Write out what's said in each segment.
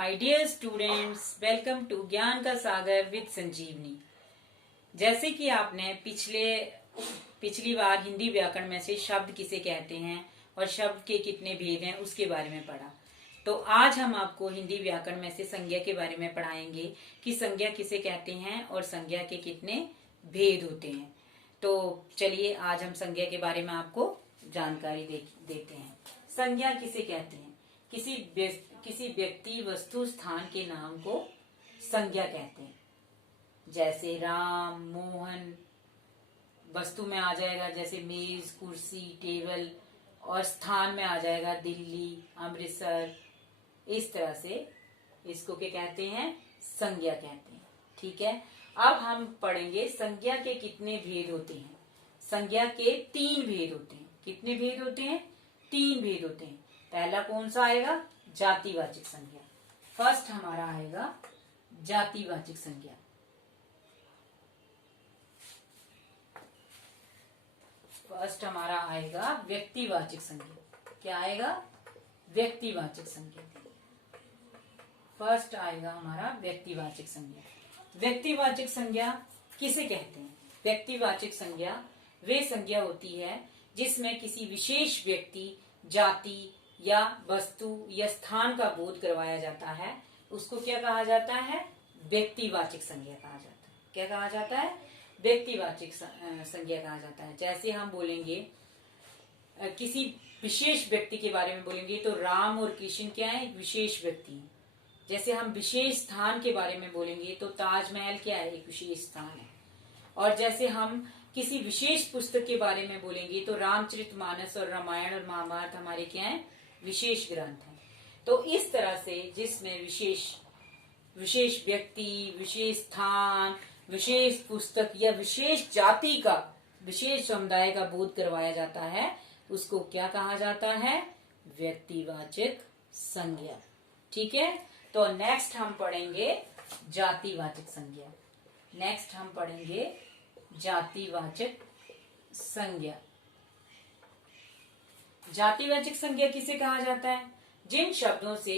My dear students, welcome to Gyan ka Sagar with संजीवनी। जैसे कि आपने पिछली बार हिंदी व्याकरण में से शब्द किसे कहते हैं और शब्द के कितने भेद हैं उसके बारे में पढ़ा, तो आज हम आपको हिंदी व्याकरण में से संज्ञा के बारे में पढ़ाएंगे कि संज्ञा किसे कहते हैं और संज्ञा के कितने भेद होते हैं। तो चलिए आज हम संज्ञा के बारे में आपको जानकारी देते हैं। संज्ञा किसे कहते हैं? किसी व्यक्ति, वस्तु, स्थान के नाम को संज्ञा कहते हैं। जैसे राम, मोहन वस्तु में आ जाएगा, जैसे मेज, कुर्सी, टेबल, और स्थान में आ जाएगा दिल्ली, अमृतसर। इस तरह से इसको क्या कहते हैं? संज्ञा कहते हैं। ठीक है, अब हम पढ़ेंगे संज्ञा के कितने भेद होते हैं। संज्ञा के 3 भेद होते हैं। कितने भेद होते हैं? 3 भेद होते हैं। पहला कौन सा आएगा? जातिवाचक संज्ञा। फर्स्ट हमारा आएगा जातिवाचक संज्ञा। फर्स्ट हमारा आएगा व्यक्तिवाचक संज्ञा। क्या आएगा? व्यक्तिवाचक संज्ञा। फर्स्ट आएगा हमारा व्यक्तिवाचक संज्ञा। व्यक्तिवाचक संज्ञा किसे कहते हैं? व्यक्तिवाचक संज्ञा वे संज्ञा होती है जिसमें किसी विशेष व्यक्ति, जाति या वस्तु या स्थान का बोध करवाया जाता है। उसको क्या कहा जाता है? व्यक्तिवाचक संज्ञा कहा जाता है। क्या कहा जाता है? व्यक्तिवाचक संज्ञा कहा जाता है। जैसे हम बोलेंगे किसी विशेष व्यक्ति के बारे में बोलेंगे तो राम और कृष्ण क्या है? एक विशेष व्यक्ति है। जैसे हम विशेष स्थान के बारे में बोलेंगे तो ताजमहल क्या है? एक विशेष स्थान है। और जैसे हम किसी विशेष पुस्तक के बारे में बोलेंगे तो रामचरितमानस और रामायण और महाभारत हमारे क्या है? विशेष ग्रंथ है। तो इस तरह से जिसमें विशेष व्यक्ति, विशेष स्थान, विशेष पुस्तक या विशेष जाति का, विशेष समुदाय का बोध करवाया जाता है, उसको क्या कहा जाता है? व्यक्तिवाचक संज्ञा। ठीक है, तो नेक्स्ट हम पढ़ेंगे जातिवाचक संज्ञा। नेक्स्ट हम पढ़ेंगे जातिवाचक संज्ञा। जातिवाचक संज्ञा किसे कहा जाता है? जिन शब्दों से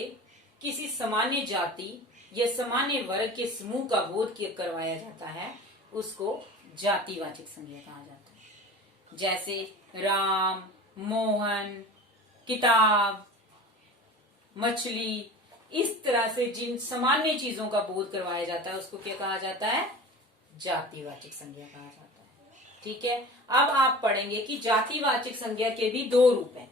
किसी सामान्य जाति या सामान्य वर्ग के समूह का बोध करवाया जाता है उसको जातिवाचक संज्ञा कहा जाता है। जैसे राम, मोहन, किताब, मछली, इस तरह से जिन सामान्य चीजों का बोध करवाया जाता है उसको क्या कहा जाता है? जातिवाचक संज्ञा कहा जाता है। ठीक है, अब आप पढ़ेंगे कि जातिवाचक संज्ञा के भी 2 रूप हैं।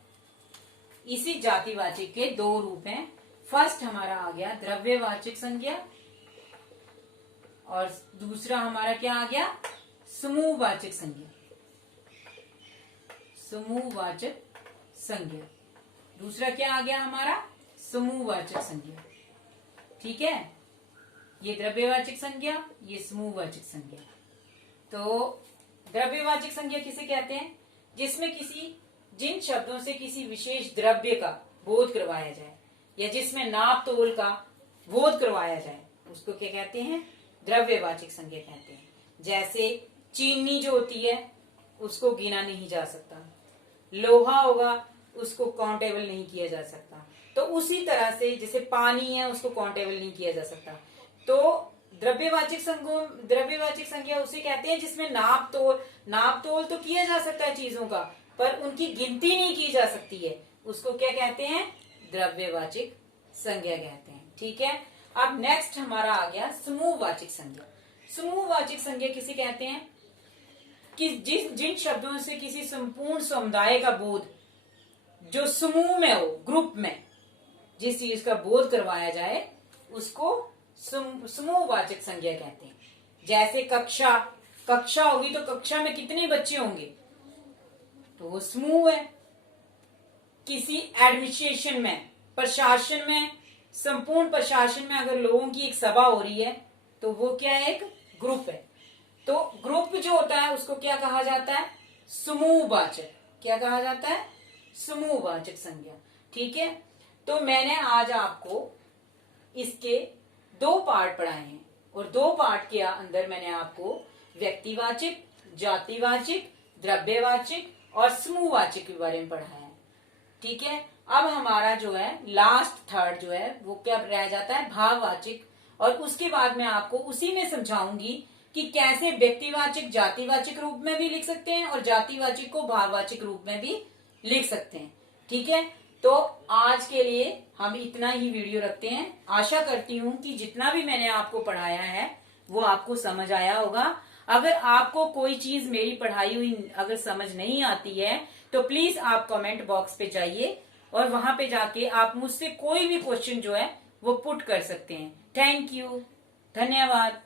इसी जातिवाचक के 2 रूप हैं। फर्स्ट हमारा आ गया द्रव्यवाचक संज्ञा और दूसरा हमारा क्या आ गया? समूहवाचक संज्ञा। समूहवाचक संज्ञा। दूसरा क्या आ गया हमारा? समूहवाचक संज्ञा। ठीक है, ये द्रव्यवाचक संज्ञा, ये समूहवाचक संज्ञा। तो द्रव्यवाचक संज्ञा किसे कहते हैं? जिसमें जिन शब्दों से किसी विशेष द्रव्य का बोध करवाया जाए या जिसमें नाप तोल का बोध करवाया जाए उसको क्या कहते हैं? द्रव्यवाचक संज्ञा कहते हैं। जैसे चीनी जो होती है उसको गिना नहीं जा सकता, लोहा होगा उसको काउंटेबल नहीं किया जा सकता। तो उसी तरह से जैसे पानी है उसको काउंटेबल नहीं किया जा सकता। तो द्रव्यवाचक संज्ञा उसे कहते हैं जिसमें नाप तोल तो किया जा सकता है चीजों का, पर उनकी गिनती नहीं की जा सकती है। उसको क्या कहते हैं? द्रव्यवाचक संज्ञा कहते हैं। ठीक है, अब नेक्स्ट हमारा आ गया समूहवाचक संज्ञा। समूहवाचक संज्ञा किसे कहते हैं? कि जिन शब्दों से किसी संपूर्ण समुदाय का बोध, जो समूह में हो, ग्रुप में जिस चीज का बोध करवाया जाए उसको समूहवाचक संज्ञा कहते हैं। जैसे कक्षा होगी तो कक्षा में कितने बच्चे होंगे? तो वो समूह है। किसी एडमिनिस्ट्रेशन में, प्रशासन में, संपूर्ण प्रशासन में अगर लोगों की एक सभा हो रही है तो वो क्या है? एक ग्रुप है। तो ग्रुप जो होता है उसको क्या कहा जाता है? समूहवाचक। क्या कहा जाता है? समूहवाचक संज्ञा। ठीक है, तो मैंने आज आपको इसके 2 पार्ट पढ़ाए हैं और 2 पार्ट के अंदर मैंने आपको व्यक्तिवाचक, जातिवाचक, द्रव्यवाचक और समूहवाचक के बारे में पढ़ाया है। ठीक है, अब हमारा जो है लास्ट थर्ड जो है वो क्या रह जाता है, भाववाचक। और उसके बाद मैं आपको उसी में समझाऊंगी कि कैसे व्यक्तिवाचक जातिवाचक रूप में भी लिख सकते हैं और जातिवाचक को भाववाचक रूप में भी लिख सकते हैं। ठीक है, तो आज के लिए हम इतना ही वीडियो रखते हैं। आशा करती हूँ कि जितना भी मैंने आपको पढ़ाया है वो आपको समझ आया होगा। अगर आपको कोई चीज मेरी पढ़ाई हुई अगर समझ नहीं आती है तो प्लीज आप कमेंट बॉक्स पे जाइए और वहां पे जाके आप मुझसे कोई भी क्वेश्चन जो है वो पुट कर सकते हैं। थैंक यू, धन्यवाद।